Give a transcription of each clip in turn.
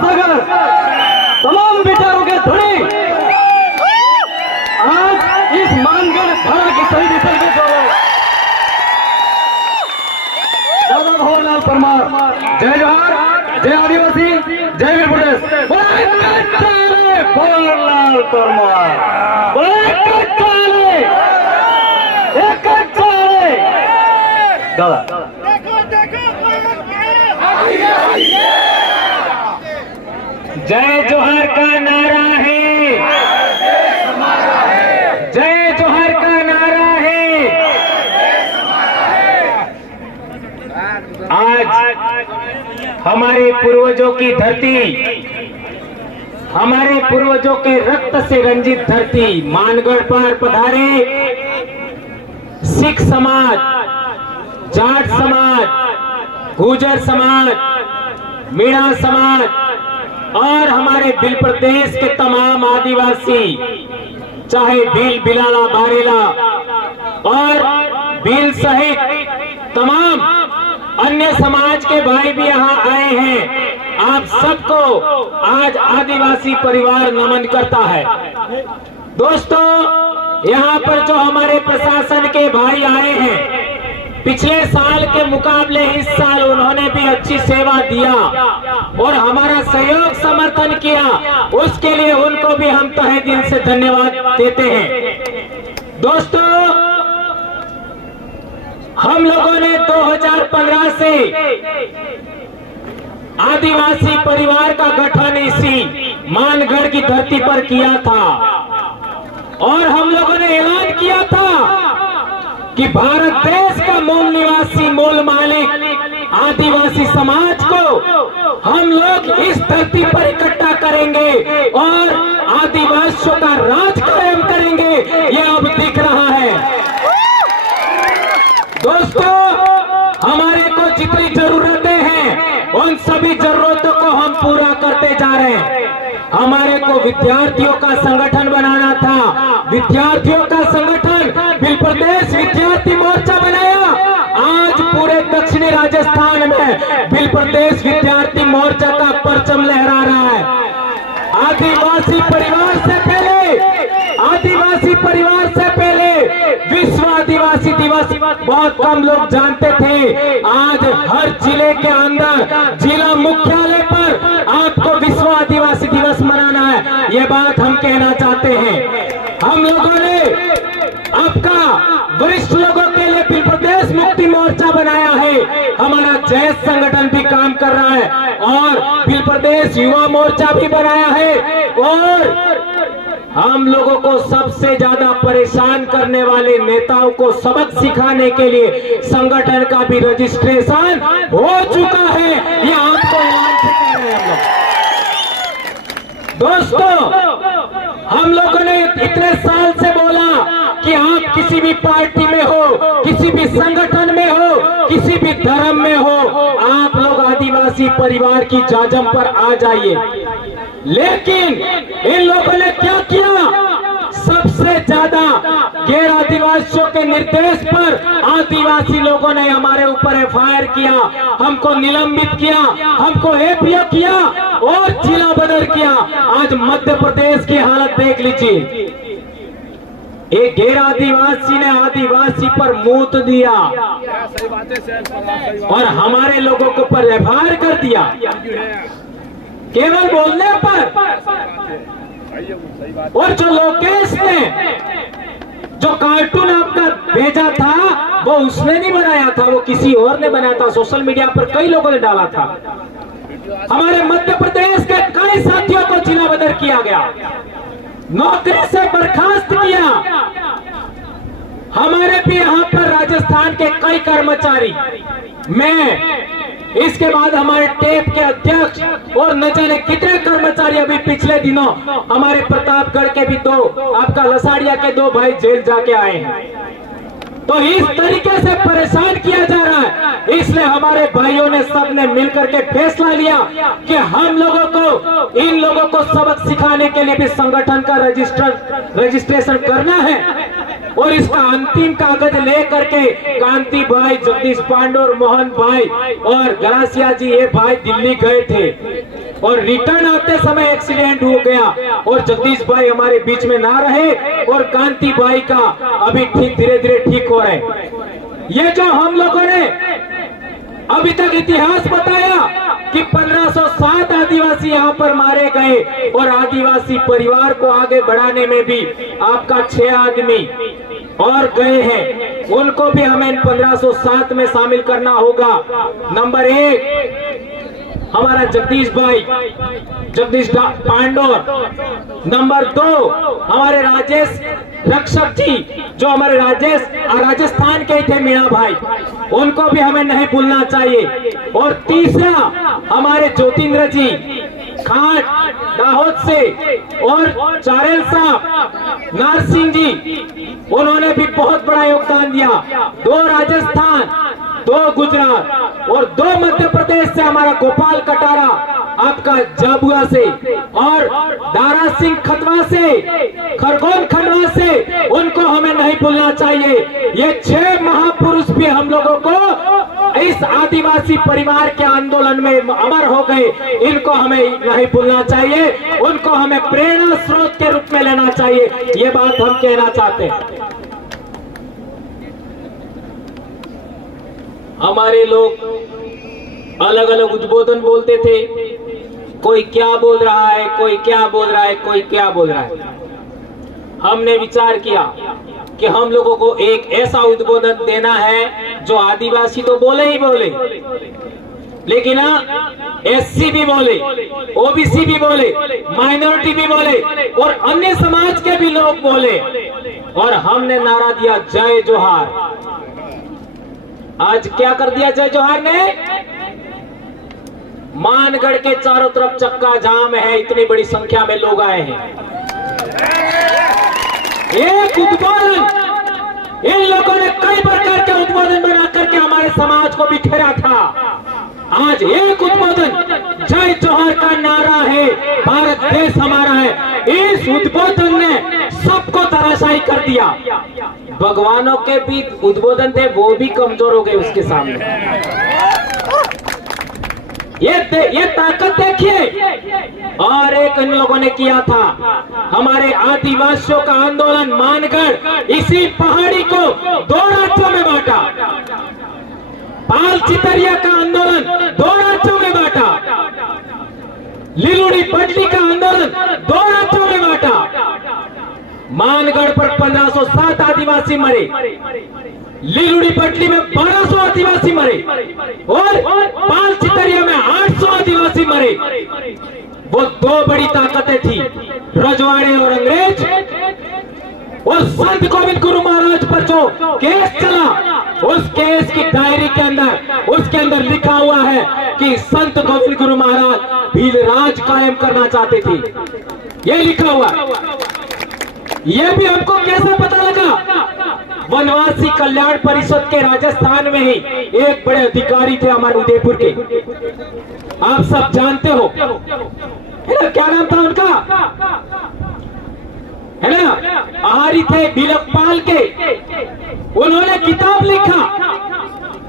महासागर, तमाम विचारों के धनी आज इस मानगढ़ धरा की शहीदी सर्किट को दादा भवनलाल परमार, जय जोहार, जय आदिवासी, जय वीर प्रदेश। भवनलाल परमार दादा जय जोहर का नारा है, जय जोहर का नारा है। आज हमारे पूर्वजों की धरती, हमारे पूर्वजों के रक्त से रंजित धरती मानगढ़ पर पधारे सिख समाज, जाट समाज, गुर्जर समाज, मीणा समाज और हमारे भील प्रदेश के तमाम आदिवासी, चाहे भील, बिलाला, बारेला और भील सहित तमाम अन्य समाज के भाई भी यहाँ आए हैं। आप सबको आज आदिवासी परिवार नमन करता है। दोस्तों, यहाँ पर जो हमारे प्रशासन के भाई आए हैं, पिछले साल के मुकाबले इस साल उन्होंने भी अच्छी सेवा दिया और हमारा सहयोग समर्थन किया, उसके लिए उनको भी हम तहे दिल से धन्यवाद देते हैं। दोस्तों, हम लोगों ने 2015 से आदिवासी परिवार का गठन इसी मानगढ़ की धरती पर किया था और हम लोगों ने ऐलान किया था कि भारत देश का मूल निवासी, मूल मालिक आदिवासी समाज को हम लोग इस धरती पर इकट्ठा करेंगे और आदिवासियों का राज कायम करेंगे। यह अब दिख रहा है। दोस्तों, हमारे को जितनी जरूरतें हैं उन सभी जरूरतों को हम पूरा करते जा रहे हैं। हमारे को विद्यार्थियों का संगठन बनाना था, विद्यार्थियों का संगठन भील प्रदेश विद्यार्थी मोर्चा बनाया। आज पूरे दक्षिणी राजस्थान में भील प्रदेश विद्यार्थी मोर्चा का परचम लहरा रहा है। आदिवासी परिवार से पहले, आदिवासी परिवार से पहले विश्व आदिवासी दिवस बहुत कम लोग जानते थे। आज हर जिले के अंदर जिला मुख्यालय पर आपको विश्व आदिवासी दिवस मनाना है, ये बात हम कहना चाहते हैं। हम लोगों ने आपका वरिष्ठ लोगों के लिए भील प्रदेश मुक्ति मोर्चा बनाया है। हमारा जय संगठन भी काम कर रहा है और भील प्रदेश युवा मोर्चा भी बनाया है और हम लोगों को सबसे ज्यादा परेशान करने वाले नेताओं को सबक सिखाने के लिए संगठन का भी रजिस्ट्रेशन हो चुका है। ये आपको ऐलान से कह रहे हैं हम लोग। दोस्तों, हम लोगों ने इतने साल से बोला कि आप किसी भी पार्टी में हो, किसी भी संगठन में हो, किसी भी धर्म में हो, आप लोग आदिवासी परिवार की जाजम पर आ जाइए। लेकिन इन लोगों ने क्या किया? सबसे ज्यादा गैर आदिवासियों के निर्देश पर आदिवासी लोगों ने हमारे ऊपर एफआईआर किया, हमको निलंबित किया, हमको एपीओ किया और जिला बदर किया। आज मध्य प्रदेश की हालत देख लीजिए, एक गैर आदिवासी ने आदिवासी पर मूत दिया और हमारे लोगों को पर एफआईआर कर दिया केवल बोलने पर। और जो लोकेश ने जो कार्टून आपका भेजा था वो उसने नहीं बनाया था, वो किसी और ने बनाया था। सोशल मीडिया पर कई लोगों ने डाला था। हमारे मध्य प्रदेश के कई साथियों को जिला बदर किया गया, नौकरी से बर्खास्त किया। हमारे भी यहाँ पर राजस्थान के कई कर्मचारी, मैं इसके बाद हमारे टेप के अध्यक्ष और न जाने कितने कर्मचारी अभी पिछले दिनों हमारे प्रतापगढ़ के भी दो, आपका लसाड़िया के दो भाई जेल जाके आए हैं। तो इस तरीके से परेशान किया जा रहा है, इसलिए हमारे भाइयों ने सबने मिलकर के फैसला लिया कि हम लोगों को, इन लोगों को सबक सिखाने के लिए भी संगठन का रजिस्ट्रेशन करना है और इसका अंतिम कागज लेकर के कांति भाई, जगदीश पांडे और मोहन भाई और गरासिया जी, ये भाई दिल्ली गए थे। और रिटर्न आते समय एक्सीडेंट हो गया और जगदीश भाई हमारे बीच में ना रहे और कांति भाई का अभी ठीक धीरे धीरे ठीक हो रहे। ये जो हम लोगों ने अभी तक इतिहास बताया कि 1507 आदिवासी यहाँ पर मारे गए और आदिवासी परिवार को आगे बढ़ाने में भी आपका 6 आदमी और गए हैं, उनको भी हमें 1507 में शामिल करना होगा। नंबर 1 हमारा जगदीश भाई, जगदीश पांडोर। नंबर 2 हमारे राजेश रक्षक जी, जो हमारे राजस्थान के थे मीणा भाई, उनको भी हमें नहीं भूलना चाहिए। और तीसरा हमारे ज्योतिंद्र जी खाट दाहोद से और चारेल साहब नारसिंह जी, उन्होंने भी बहुत बड़ा योगदान दिया। 2 राजस्थान, 2 गुजरात और 2 मध्य प्रदेश से हमारा गोपाल कटारा आपका जाबुआ से और दारा सिंह खतवा से, खरगोन खंडवा से, उनको हमें नहीं भूलना चाहिए। ये 6 महापुरुष भी हम लोगों को इस आदिवासी परिवार के आंदोलन में अमर हो गए, इनको हमें नहीं भूलना चाहिए, उनको हमें प्रेरणा स्रोत के रूप में लेना चाहिए। ये बात हम कहना चाहते हैं। हमारे लोग अलग अलग उद्बोधन बोलते थे, कोई क्या बोल रहा है, कोई क्या बोल रहा है, कोई क्या बोल रहा है। हमने विचार किया कि हम लोगों को एक ऐसा उद्बोधन देना है जो आदिवासी तो बोले ही बोले, लेकिन एससी भी बोले, ओबीसी भी बोले, माइनॉरिटी भी बोले और अन्य समाज के भी लोग बोले। और हमने नारा दिया जय जोहार। आज क्या कर दिया जय जोहार ने? मानगढ़ के चारों तरफ चक्का जाम है, इतनी बड़ी संख्या में लोग आए हैं। एक उद्बोधन, इन लोगों ने कई प्रकार के उद्बोधन बना करके हमारे समाज को बिखेरा था। आज एक उद्बोधन जय जोहार का नारा है, भारत देश हमारा है, इस उद्बोधन ने सबको धराशायी कर दिया। भगवानों के भी उद्बोधन थे, वो भी कमजोर हो गए उसके सामने। ये ताकत देखिए। और एक इन लोगों ने किया था, हमारे आदिवासियों का आंदोलन मानगढ़, इसी पहाड़ी को 2 राज्यों में बांटा। पाल चितरिया का आंदोलन 2 राज्यों में बांटा। लिलुड़ी पटली का आंदोलन 2 राज्यों में बांटा। मानगढ़ पर 1507 आदिवासी मरे, लिलुड़ी पटली में 1200 आदिवासी मरे और पाल चितरिया में 800 आदिवासी मरे। वो 2 बड़ी ताकतें थी, रजवाड़े और अंग्रेज। और संत गोविंद गुरु महाराज पर जो केस चला, उस केस की डायरी के अंदर, उसके अंदर लिखा हुआ है कि संत गोविंद गुरु महाराज भील राज कायम करना चाहते थे। ये लिखा हुआ। ये भी हमको कैसे पता लगा? वनवासी कल्याण परिषद के राजस्थान में ही एक बड़े अधिकारी थे हमारे उदयपुर के, आप सब जानते हो, है ना? क्या नाम था उनका? है ना? आहारी थे बिलकपाल के। उन्होंने किताब लिखा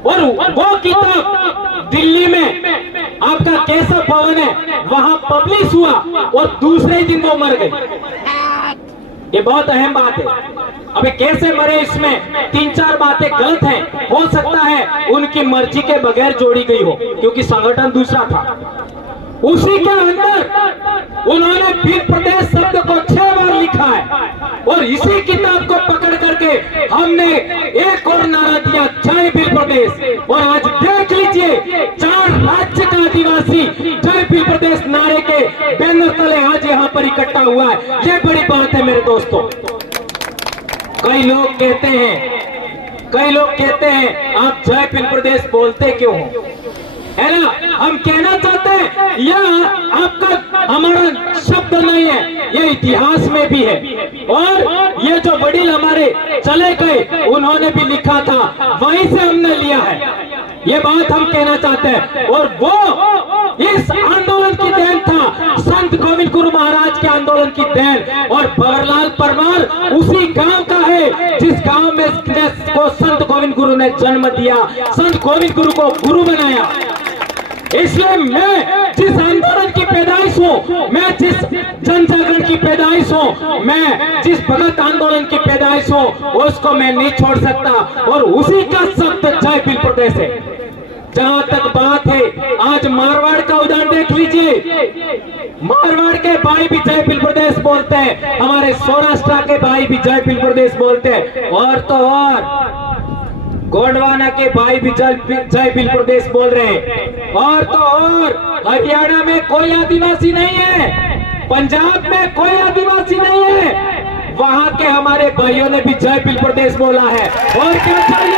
और वो किताब दिल्ली में आपका केशव भवन है, वहां पब्लिश हुआ और दूसरे दिन वो मर गए। ये बहुत अहम बात है। अभी कैसे मरे, इसमें 3-4 बातें गलत हैं। हो सकता है उनकी मर्जी के बगैर जोड़ी गई हो, क्योंकि संगठन दूसरा था। उसी के अंदर उन्होंने भील प्रदेश शब्द को 6 बार लिखा है और इसी किताब को पकड़ करके हमने एक और नारा दिया, जय भील प्रदेश। और आज देख लीजिए, 4 राज्य का आदिवासी जय भील प्रदेश नारे के बैनर तले आज यहाँ पर इकट्ठा हुआ है। ये बड़ी बात है मेरे दोस्तों। कई लोग कहते हैं आप जय भील प्रदेश बोलते क्यों हो, है ना? हम कहना चाहते हैं यह आपका हमारा शब्द नहीं है, ये इतिहास में भी है। और ये जो वडील हमारे चले गए, उन्होंने भी लिखा था, वहीं से हमने लिया है। ये बात हम कहना चाहते हैं। और वो इस आंदोलन की देन था, संत गोविंद गुरु महाराज के आंदोलन की देन। और भंवरलाल परमार उसी गांव का है जिस गांव में को संत गोविंद गुरु ने जन्म दिया, संत गोविंद गुरु को गुरु बनाया। इसलिए मैं जिस आंदोलन की पैदाइश हूँ, मैं जिस जन जागरण की पैदाइश हूँ, मैं जिस भगत आंदोलन की पैदाइश हूँ, उसको मैं नहीं छोड़ सकता। और उसी का सख्त जय भील प्रदेश है। जहां तक बात है, आज मारवाड़ का उदाहरण देख लीजिए। मारवाड़ के भाई भी जय भील प्रदेश बोलते हैं, हमारे सौराष्ट्र के भाई भी जय भील प्रदेश बोलते हैं, और तो और गोंडवाना के भाई भी जय भील प्रदेश बोल रहे हैं। और तो और हरियाणा में कोई आदिवासी नहीं है, पंजाब में कोई आदिवासी नहीं है, वहां के हमारे भाइयों ने भी जय भील प्रदेश बोला है। और क्या चाहिए?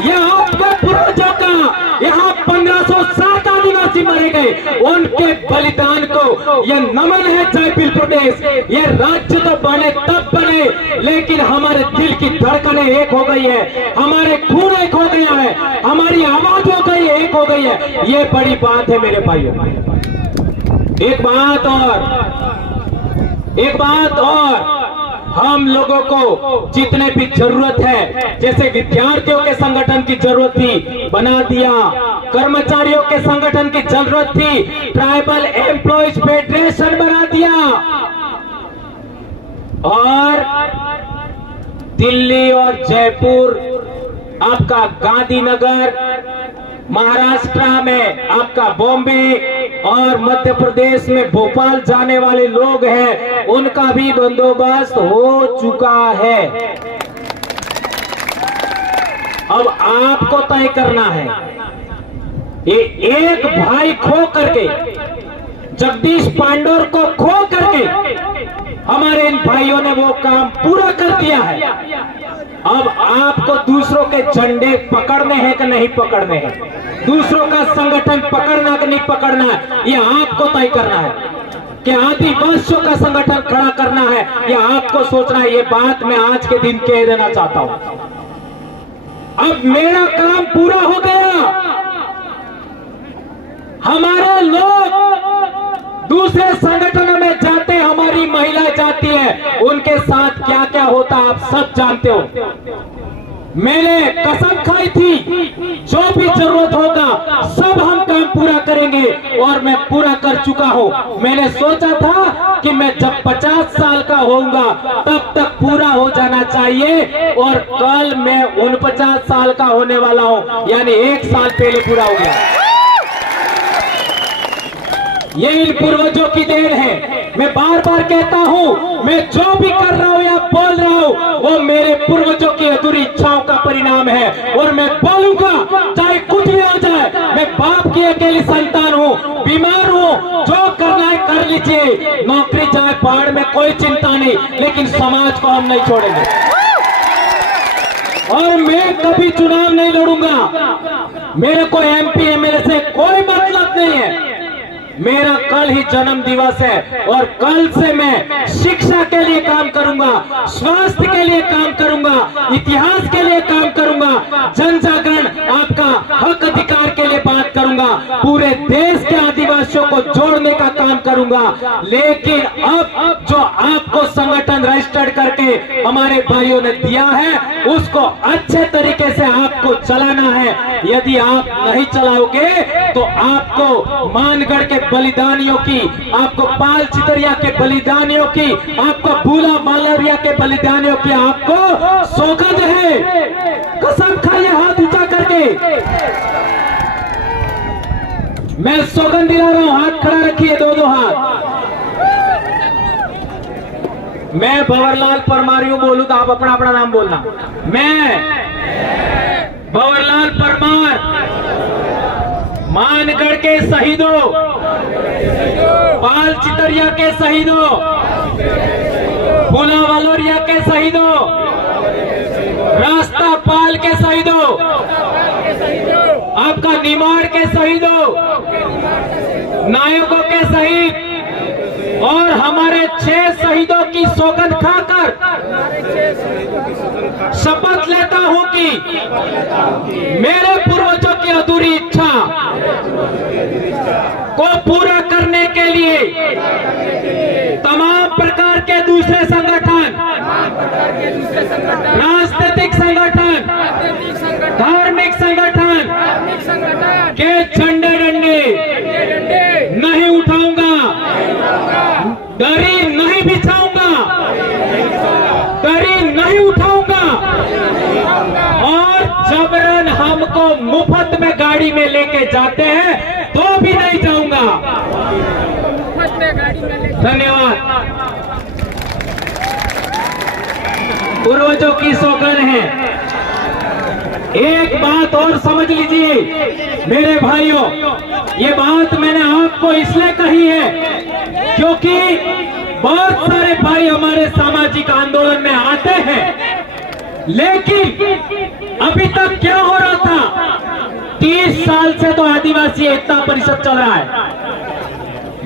यहाँ आपके पूर्वजों का, यहाँ 1560 आदिवासी मारे गए, उनके बलिदान को ये नमन है जय भील प्रदेश। ये राज्य तो बने तब बने, लेकिन हमारे दिल की धड़कनें एक हो गई है, हमारे खून एक हो गया है, हमारी आवाज हो गई, एक हो गई है। ये बड़ी बात है मेरे भाइयों। एक बात और हम लोगों को जितने भी जरूरत है, जैसे विद्यार्थियों के संगठन की जरूरत थी, बना दिया। कर्मचारियों के संगठन की जरूरत थी, ट्राइबल एम्प्लॉयज फेडरेशन बना दिया। और दिल्ली और जयपुर, आपका गांधीनगर, महाराष्ट्र में आपका बॉम्बे, और मध्य प्रदेश में भोपाल जाने वाले लोग हैं, उनका भी बंदोबस्त हो चुका है। अब आपको तय करना है। ये एक भाई खो करके, जगदीश पांडोर को खो करके हमारे इन भाइयों ने वो काम पूरा कर दिया है। अब आपको दूसरों के झंडे पकड़ने हैं कि नहीं पकड़ने हैं, दूसरों का संगठन पकड़ना कि नहीं पकड़ना है, ये आपको तय करना है। कि आदिवासियों का संगठन खड़ा करना है, ये आपको सोचना है। ये बात मैं आज के दिन कह देना चाहता हूं। अब मेरा काम पूरा हो गया। हमारे लोग दूसरे संगठनों में जाते, हमारी महिलाएं जाती है, उनके साथ क्या क्या होता आप सब जानते हो। मैंने कसम खाई थी, जो भी जरूरत होगा सब हम काम पूरा करेंगे, और मैं पूरा कर चुका हूं। मैंने सोचा था कि मैं जब 50 साल का होऊंगा तब तक पूरा हो जाना चाहिए, और कल मैं 49 साल का होने वाला हूं, यानी 1 साल पहले पूरा हो गया। ये इन पूर्वजों की देन है। मैं बार बार कहता हूँ, मैं जो भी कर रहा हूँ या बोल रहा हूँ, वो मेरे पूर्वजों की अधूरी इच्छाओं का परिणाम है। और मैं बोलूंगा चाहे कुछ भी हो जाए, मैं बाप की अकेली संतान हूँ, बीमार हूँ, जो करना है कर लीजिए, नौकरी जाए पहाड़ में कोई चिंता नहीं, लेकिन समाज को हम नहीं छोड़ेंगे। और मैं कभी चुनाव नहीं लड़ूंगा। मेरे को MP MLA से कोई मतलब नहीं है। मेरा कल ही जन्म दिवस है, और कल से मैं शिक्षा के लिए काम करूंगा, स्वास्थ्य के लिए काम करूंगा, इतिहास के लिए काम करूंगा, जन जागरण, आपका हक अधिकार के लिए बात करूंगा, पूरे देश के आदिवासियों को जोड़ने का काम करूंगा। लेकिन अब जो आपको संगठन रजिस्टर्ड करके हमारे भाइयों ने दिया है, उसको अच्छे तरीके से आपको चलाना है। यदि आप नहीं चलाओगे तो आपको मानगढ़ के बलिदानियों की, आपको पाल चितरिया के बलिदानियों की, आपको भूला मालविया के बलिदानियों की आपको सौगंध है। कसम खाइए हाथ ऊंचा करके, मैं सौगंध दिला रहा हूं। हाथ खड़ा रखिए, दो हाथ। मैं भंवरलाल परमार बोलूं तो आप अपना अपना नाम बोलना। मैं भंवरलाल परमार मानगढ़ के शहीदों, पाल चितरिया के शहीदों, भूला वालोरिया के शहीदों, रास्ता पाल के शहीदों, आपका निमाड़ के शहीदों, नायकों के शहीद, और हमारे 6 शहीदों की सौगंध खाकर शपथ लेता हूं कि मेरे पूर्वजों की अधूरी इच्छा को पूरा करने के लिए तमाम प्रकार के दूसरे संगठन, राजनीतिक संगठन, धार्मिक संगठन के झंडे डंडे धन्यवाद। पूर्वजों की सौगंध है। एक बात और समझ लीजिए मेरे भाइयों, ये बात मैंने आपको इसलिए कही है क्योंकि बहुत सारे भाई हमारे सामाजिक आंदोलन में आते हैं, लेकिन अभी तक क्या हो रहा था, 30 साल से तो आदिवासी एकता परिषद चल रहा है,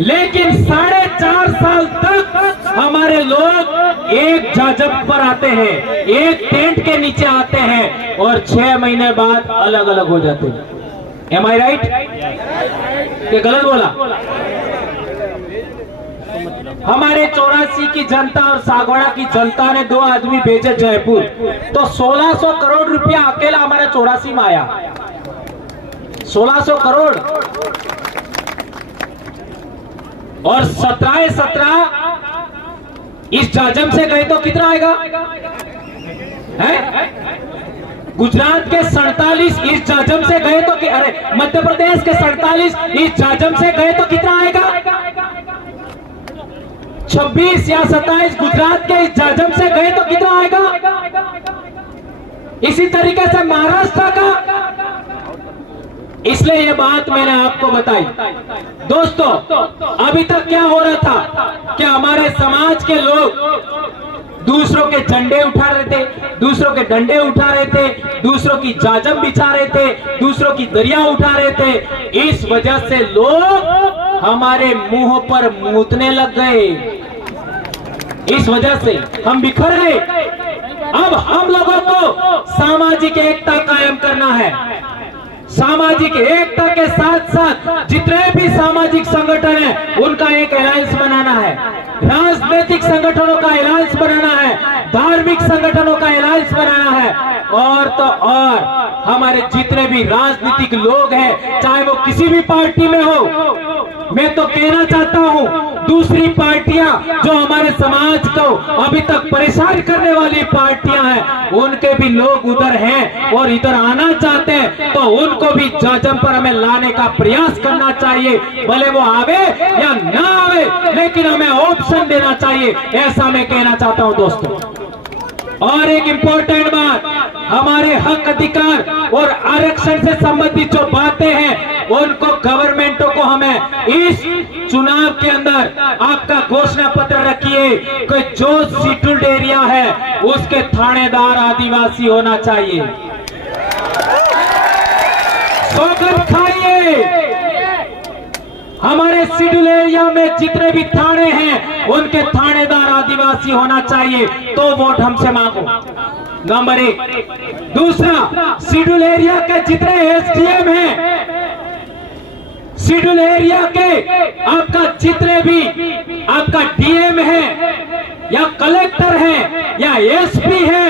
लेकिन 4.5 साल तक हमारे लोग एक जाजब पर आते हैं, एक टेंट के नीचे आते हैं और 6 महीने बाद अलग अलग हो जाते हैं। एम आई राइट? ये गलत बोला? हमारे 84 की जनता और सागवाड़ा की जनता ने 2 आदमी भेजे जयपुर, तो 1600 करोड़ रुपया अकेला हमारे 84 में आया। 1600 करोड़ और 17 इस जाजम से गए तो कितना आएगा? है? गुजरात के 47 इस जाजम से गए तो, अरे मध्य प्रदेश के 47 इस जाजम से गए तो कितना आएगा? 26 या 27 गुजरात के इस जाजम से गए तो कितना आएगा? इसी तरीके से महाराष्ट्र का। इसलिए ये बात मैंने आपको बताई। दोस्तों, अभी तक क्या हो रहा था कि हमारे समाज के लोग दूसरों के झंडे उठा रहे थे, दूसरों के डंडे उठा रहे थे, दूसरों की जाजम बिछा रहे थे, दूसरों की दरिया उठा रहे थे। इस वजह से लोग हमारे मुंह पर मूतने लग गए। इस वजह से हम बिखर गए। अब हम लोगों को सामाजिक एकता कायम करना है। सामाजिक एकता के साथ साथ जितने भी सामाजिक संगठन हैं उनका एक अलायंस बनाना है, राजनीतिक संगठनों का अलायंस बनाना है, धार्मिक संगठनों का अलायंस बनाना है, और तो और हमारे जितने भी राजनीतिक लोग हैं, चाहे वो किसी भी पार्टी में हो, मैं तो कहना चाहता हूं दूसरी पार्टियां जो हमारे समाज को अभी तक परेशान करने वाली पार्टियां हैं, उनके भी लोग उधर हैं और इधर आना चाहते हैं, तो उनको भी जाजम पर हमें लाने का प्रयास करना चाहिए। भले वो आवे या ना आवे, लेकिन हमें ऑप्शन देना चाहिए, ऐसा मैं कहना चाहता हूं दोस्तों। और एक इंपॉर्टेंट बात, हमारे हक अधिकार और आरक्षण से संबंधित जो बातें हैं उनको गवर्नमेंटों को हमें इस चुनाव के अंदर आपका घोषणा पत्र रखिए कि जो शेड्यूल्ड एरिया है उसके थानेदार आदिवासी होना चाहिए। सौगंध खाइए, हमारे शेड्यूल एरिया में जितने भी थाने हैं उनके थानेदार आदिवासी होना चाहिए, तो वोट हमसे मांगो। नंबर 1। दूसरा, शेड्यूल एरिया के जितने एसडीएम हैं, शेड्यूल एरिया के आपका जितने भी आपका डीएम है या कलेक्टर है या एसपी है,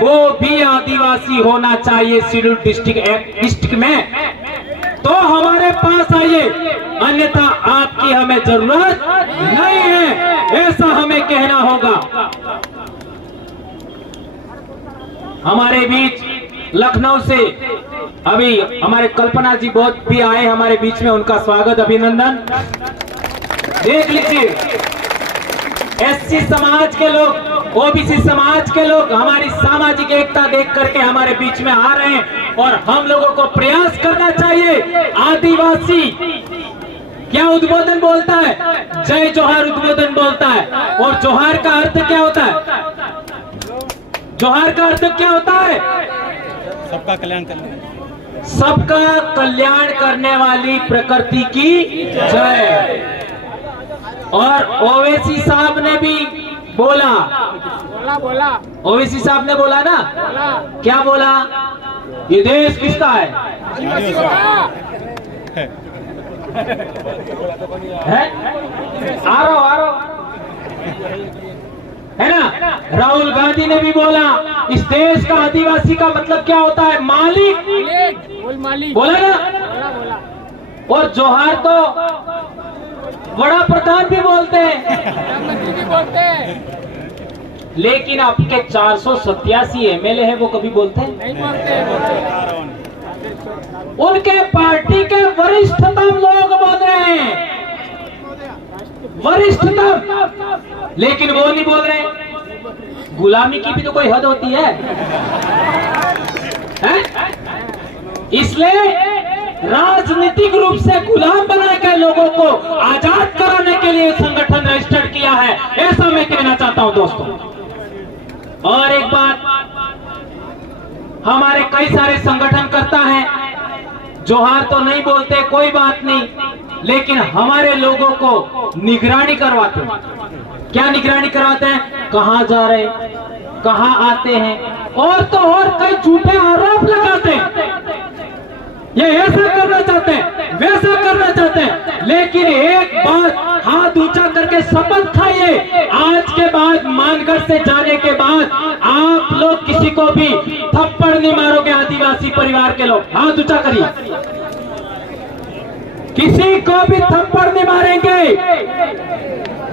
वो भी आदिवासी होना चाहिए शेड्यूल डिस्ट्रिक्ट में, तो हमारे पास आइए, अन्यथा आपकी हमें जरूरत नहीं है, ऐसा हमें कहना होगा। हमारे बीच लखनऊ से अभी हमारे कल्पना जी बहुत भी आए हमारे बीच में, उनका स्वागत अभिनंदन। देख लीजिए, एससी समाज के लोग, ओबीसी समाज के लोग हमारी सामाजिक एकता देख करके हमारे बीच में आ रहे हैं, और हम लोगों को प्रयास करना चाहिए। आदिवासी क्या उद्बोधन बोलता है? जय जोहार उद्बोधन बोलता है, और जोहार का अर्थ क्या होता है? जोहार का अर्थ क्या होता है? सबका कल्याण करने, सबका कल्याण करने वाली प्रकृति की जय। और ओवैसी साहब ने भी बोला, ओवैसी साहब ने बोला ना, क्या बोला? ये देश किसका है? आ रहा है ना? राहुल गांधी ने भी बोला इस देश का आदिवासी का मतलब क्या होता है? मालिक। बोला ना? और जोहार तो बड़ा प्रधान भी बोलते हैं, लेकिन आपके 487 एमएलए है, वो कभी बोलते हैं? नहीं बोलते। उनके पार्टी के वरिष्ठतम लोग बोल रहे हैं, वरिष्ठतम लेकिन वो नहीं बोल रहे। गुलामी की भी तो कोई हद होती है? इसलिए राजनीतिक रूप से गुलाम बनाकर लोगों को आजाद कराने के लिए संगठन रजिस्टर्ड किया है, ऐसा मैं कहना चाहता हूं दोस्तों। और एक बात, हमारे कई सारे संगठन करता है, जोहार तो नहीं बोलते, कोई बात नहीं, लेकिन हमारे लोगों को निगरानी करवाते हैं। क्या निगरानी करवाते हैं? कहां जा रहे, कहां आते हैं, और तो और कई झूठे आरोप लगाते हैं। ये ऐसा करना चाहते हैं, वैसा करना चाहते हैं, लेकिन एक बात हाथ ऊंचा करके शपथ खाइए, आज के बाद मानगढ़ से जाने के बाद आप लोग किसी को भी थप्पड़ नहीं मारोगे। आदिवासी परिवार के लोग हाथ ऊंचा करिए, किसी को भी थप्पड़ नहीं मारेंगे।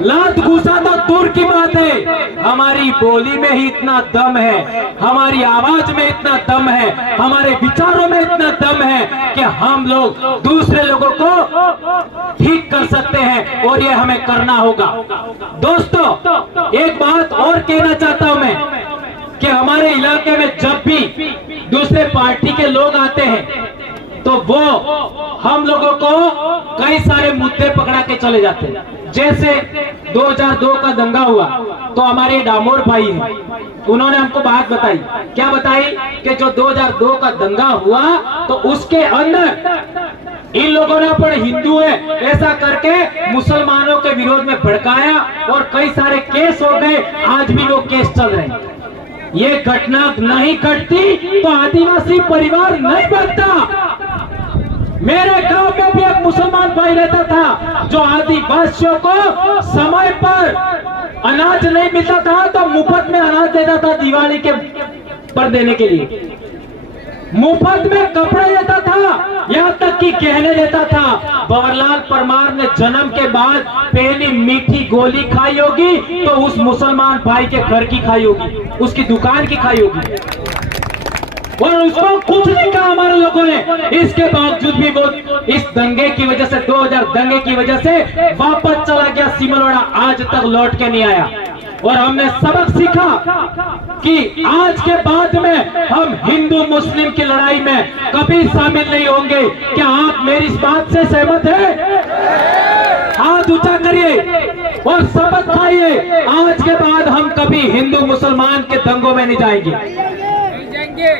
लात घुसा तो दूर की बात है, हमारी बोली में ही इतना दम है, हमारी आवाज में इतना दम है, हमारे विचारों में इतना दम है कि हम लोग दूसरे लोगों को ठीक कर सकते हैं, और ये हमें करना होगा। दोस्तों, एक बात और कहना चाहता हूं मैं कि हमारे इलाके में जब भी दूसरे पार्टी के लोग आते हैं तो वो हम लोगों को कई सारे मुद्दे पकड़ा के चले जाते हैं। जैसे 2002 का दंगा हुआ तो हमारे डामोर भाई हैं, उन्होंने हमको बात बताई। क्या बताई? कि जो 2002 का दंगा हुआ तो उसके अंदर इन लोगों ने पर हिंदू है ऐसा करके मुसलमानों के विरोध में भड़काया और कई सारे केस हो गए, आज भी वो केस चल रहे हैं। ये घटना नहीं घटती तो आदिवासी परिवार नहीं बनता। मेरे गांव में भी एक मुसलमान भाई रहता था जो आदिवासियों को समय पर अनाज नहीं मिलता था तो मुफ्त में अनाज देता था, दिवाली के पर देने के लिए मुफ्त में कपड़े देता था, यहाँ तक कि गहने देता था। बवरलाल परमार ने जन्म के बाद पहली मीठी गोली खाई होगी तो उस मुसलमान भाई के घर की खाई होगी, उसकी दुकान की खाई होगी, और उसको कुछ नहीं कहा हमारे लोगों ने। इसके बावजूद भी वो इस दंगे की वजह से, 2000 दंगे की वजह से वापस चला गया सिमलवाड़ा, आज तक लौट के नहीं आया। और हमने सबक सीखा कि आज के बाद में हम हिंदू मुस्लिम की लड़ाई में कभी शामिल नहीं होंगे। क्या आप मेरी इस बात से सहमत हैं? हाथ ऊंचा करिए और शपथ खाइए, आज के बाद हम कभी हिंदू मुसलमान के दंगों में नहीं जाएंगे।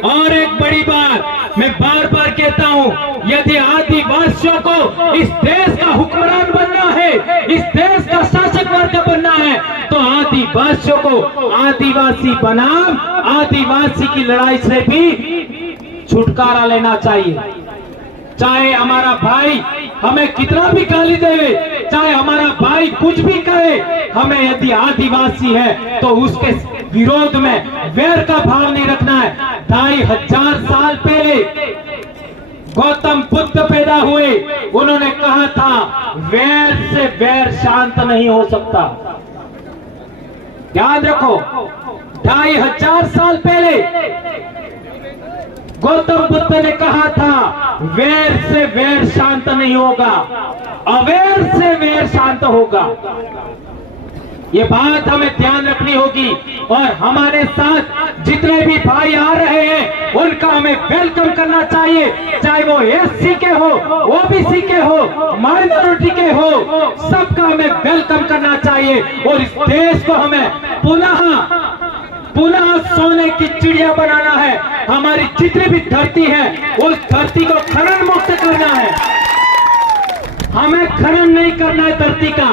और एक बड़ी बात मैं बार बार कहता हूं, यदि आदिवासियों को इस देश का हुक्मरान बनना है, इस देश का शासक वर्ग बनना है, तो आदिवासियों को आदिवासी बनाम आदिवासी की लड़ाई से भी छुटकारा लेना चाहिए। चाहे हमारा भाई हमें कितना भी गाली दे, चाहे हमारा भाई कुछ भी कहे, हमें यदि आदिवासी है तो उसके विरोध में वैर का भाव नहीं रखना है। 2500 साल पहले गौतम बुद्ध पैदा हुए, उन्होंने कहा था वैर से वैर शांत नहीं हो सकता। याद रखो, 2500 साल पहले गौतम बुद्ध ने कहा था वैर से वैर शांत नहीं होगा, अवैर से वैर शांत होगा। ये बात हमें ध्यान रखनी होगी। और हमारे साथ जितने भी भाई आ रहे हैं उनका हमें वेलकम करना चाहिए, चाहे वो एससी के हो, ओबीसी के हो, माइनॉरिटी के हो, सबका हमें वेलकम करना चाहिए। और इस देश को हमें पुनः सोने की चिड़िया बनाना है। हमारी जितनी भी धरती है उस धरती को खनन मुक्त करना है। हमें खनन नहीं करना है, धरती का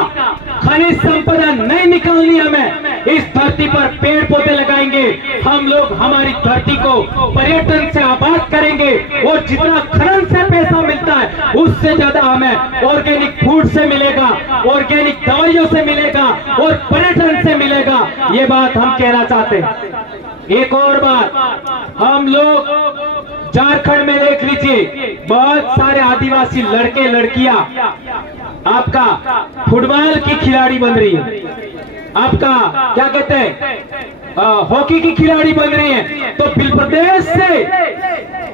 खनिज संपदा नहीं निकालनी। हमें इस धरती पर पेड़ पौधे लगाएंगे, हम लोग हमारी धरती को पर्यटन से आबाद करेंगे, और जितना खनन से पैसा मिलता है उससे ज्यादा हमें ऑर्गेनिक फूड से मिलेगा, ऑर्गेनिक दवाइयों से मिलेगा और पर्यटन से मिलेगा। ये बात हम कहना चाहते हैं। एक और बात, हम लोग झारखंड में देख लीजिए, बहुत सारे आदिवासी लड़के लड़कियां आपका फुटबॉल की खिलाड़ी बन रही है, आपका क्या कहते हैं हॉकी की खिलाड़ी बन रही है। तो बिल प्रदेश से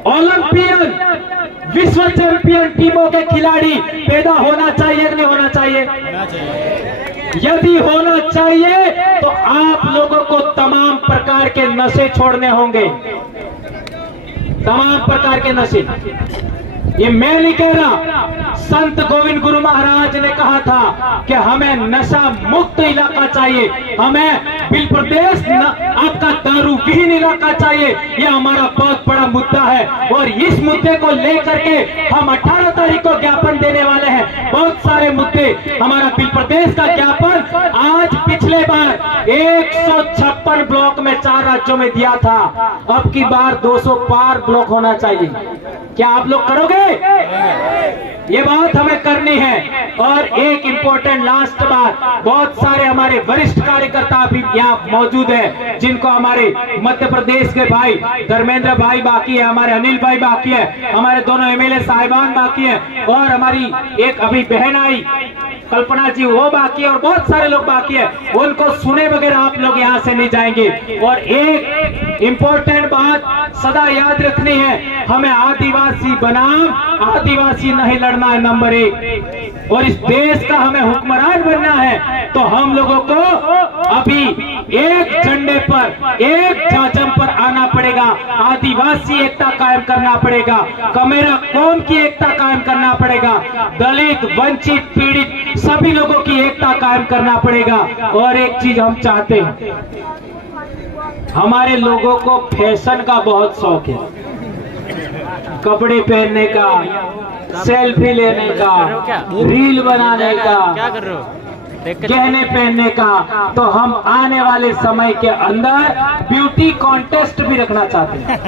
ओलंपियन विश्व चैंपियन टीमों के खिलाड़ी पैदा होना चाहिए कि नहीं होना चाहिए? यदि होना चाहिए तो आप लोगों को तमाम प्रकार के नशे छोड़ने होंगे, तमाम प्रकार के नशे। ये मैं नहीं कह रहा, संत गोविंद गुरु महाराज ने कहा था कि हमें नशा मुक्त इलाका चाहिए, हमें बिल प्रदेश आपका दारू विहीन इलाका चाहिए। ये हमारा बहुत बड़ा मुद्दा है और इस मुद्दे को लेकर के हम 18 तारीख को ज्ञापन देने वाले हैं। बहुत सारे मुद्दे, हमारा बिल प्रदेश का ज्ञापन आज पिछले बार 156 ब्लॉक में 4 राज्यों में दिया था, अब की बार 200 पार ब्लॉक होना चाहिए। क्या आप लोग करोगे? ये बात हमें करनी है। और एक इंपॉर्टेंट लास्ट बात, बहुत सारे हमारे वरिष्ठ कार्यकर्ता भी यहाँ मौजूद है, जिनको हमारे मध्य प्रदेश के भाई धर्मेंद्र भाई बाकी है, हमारे अनिल भाई बाकी है, हमारे दोनों एमएलए साहिबान बाकी है, और हमारी एक अभी बहन आई कल्पना जी वो बाकी है, और बहुत सारे लोग बाकी है। उनको सुने बगैर आप लोग यहाँ से नहीं जाएंगे। और एक इंपॉर्टेंट बात सदा याद रखनी है, हमें आदिवासी बनाम आदिवासी नहीं लड़ना है, नंबर 1। और इस देश का हमें हुक्मरान बनना है, तो हम लोगों को अभी एक झंडे पर, एक झाझम पर आना पड़ेगा। आदिवासी एकता कायम करना पड़ेगा, कमेरा कौम की एकता कायम करना पड़ेगा, दलित वंचित पीड़ित सभी लोगों की एकता कायम करना पड़ेगा। और एक चीज हम चाहते हैं, हमारे लोगों को फैशन का बहुत शौक है, कपड़े पहनने का, सेल्फी लेने का, रील बनाने का, क्या कर रहे हो? गहने पहनने का। तो हम आने वाले समय के अंदर ब्यूटी कॉन्टेस्ट भी रखना चाहते हैं।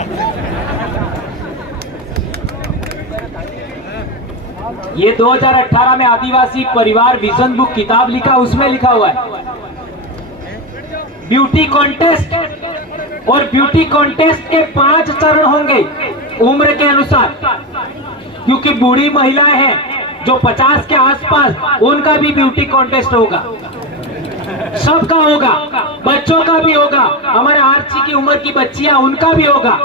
ये 2018 में आदिवासी परिवार विजन बुक किताब लिखा, उसमें लिखा हुआ है ब्यूटी कॉन्टेस्ट। और ब्यूटी कॉन्टेस्ट के 5 चरण होंगे उम्र के अनुसार, क्योंकि बूढ़ी महिलाएं हैं जो 50 के आसपास, उनका भी ब्यूटी कॉन्टेस्ट होगा, सबका होगा, बच्चों का भी होगा, हमारे आरसी की उम्र की बच्चियां उनका भी होगा,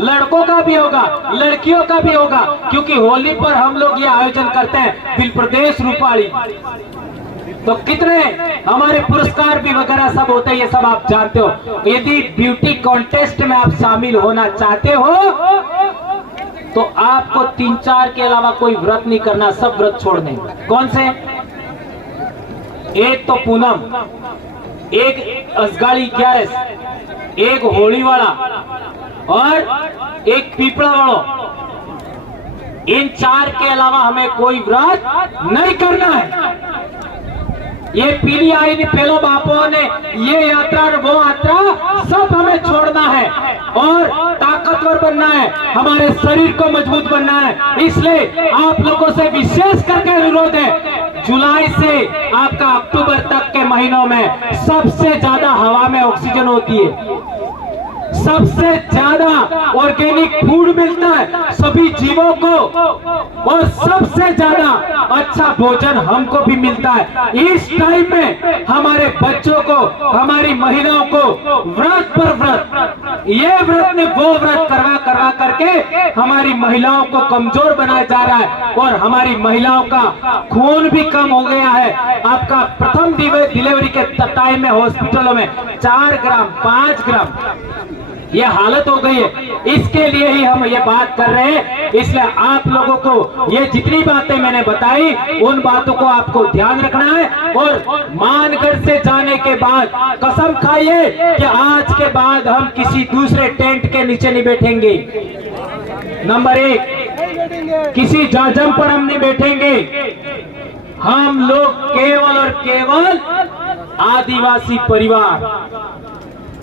लड़कों का भी होगा, लड़कियों का भी होगा, क्योंकि होली पर हम लोग ये आयोजन करते हैं बिल प्रदेश रूपाली। तो कितने हमारे पुरस्कार भी वगैरह सब होते हैं, ये सब आप जानते हो। यदि ब्यूटी कॉन्टेस्ट में आप शामिल होना चाहते हो तो आपको 3-4 के अलावा कोई व्रत नहीं करना, सब व्रत छोड़ने। कौन से? एक तो पूनम, एक असगाड़ी 11, एक होली वाला और एक पीपड़ा वालों। इन 4 के अलावा हमें कोई व्रत नहीं करना है। ये पीली आई ने पेलो बापों ने ये यात्रा वो यात्रा सब हमें छोड़ना है और ताकतवर बनना है, हमारे शरीर को मजबूत बनना है। इसलिए आप लोगों से विशेष करके अनुरोध है, जुलाई से आपका अक्टूबर तक के महीनों में सबसे ज्यादा हवा में ऑक्सीजन होती है, सबसे ज्यादा ऑर्गेनिक फूड मिलता है सभी जीवों को, और सबसे ज्यादा अच्छा भोजन हमको भी मिलता है। इस टाइम में हमारे बच्चों को, हमारी महिलाओं को व्रत पर व्रत, ये व्रत ने वो व्रत करवा करके हमारी महिलाओं को कमजोर बनाया जा रहा है, और हमारी महिलाओं का खून भी कम हो गया है। आपका प्रथम डिलीवरी के टाइम में हॉस्पिटलों में 4 ग्राम 5 ग्राम ये हालत हो गई है। इसके लिए ही हम ये बात कर रहे हैं। इसलिए आप लोगों को ये जितनी बातें मैंने बताई, उन बातों को आपको ध्यान रखना है। और मानगढ़ से जाने के बाद कसम खाइए कि आज के बाद हम किसी दूसरे टेंट के नीचे नहीं बैठेंगे। नंबर 1, किसी जाजम पर हम नहीं बैठेंगे। हम लोग केवल और केवल आदिवासी परिवार,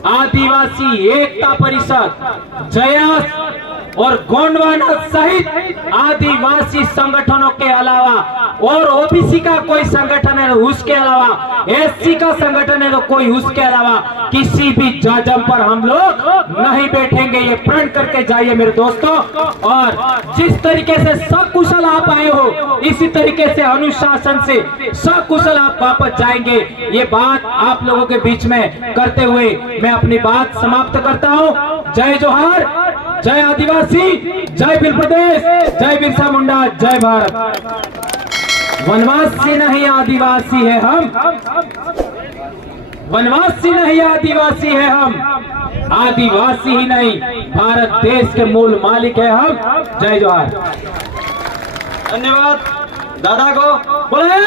आदिवासी एकता परिषद, जयास और गोंडवाना सहित आदिवासी संगठनों के अलावा, और ओबीसी का कोई संगठन है उसके अलावा, एससी का संगठन है तो कोई उसके अलावा, किसी भी जाजम पर हम लोग नहीं बैठेंगे। ये प्रण करके जाइए मेरे दोस्तों। और जिस तरीके से सकुशल आप आए हो, इसी तरीके से अनुशासन से सकुशल आप वापस जाएंगे। ये बात आप लोगों के बीच में करते हुए मैं अपनी बात समाप्त करता हूँ। जय जोहार, जय आदिवासी, जय बिल प्रदेश, जय बिरसा मुंडा, जय भारत। वनवासी नहीं आदिवासी है हम, वनवासी नहीं आदिवासी है हम, आदिवासी ही नहीं भारत देश के मूल मालिक है हम। जय जोहार। धन्यवाद दादा को। बोले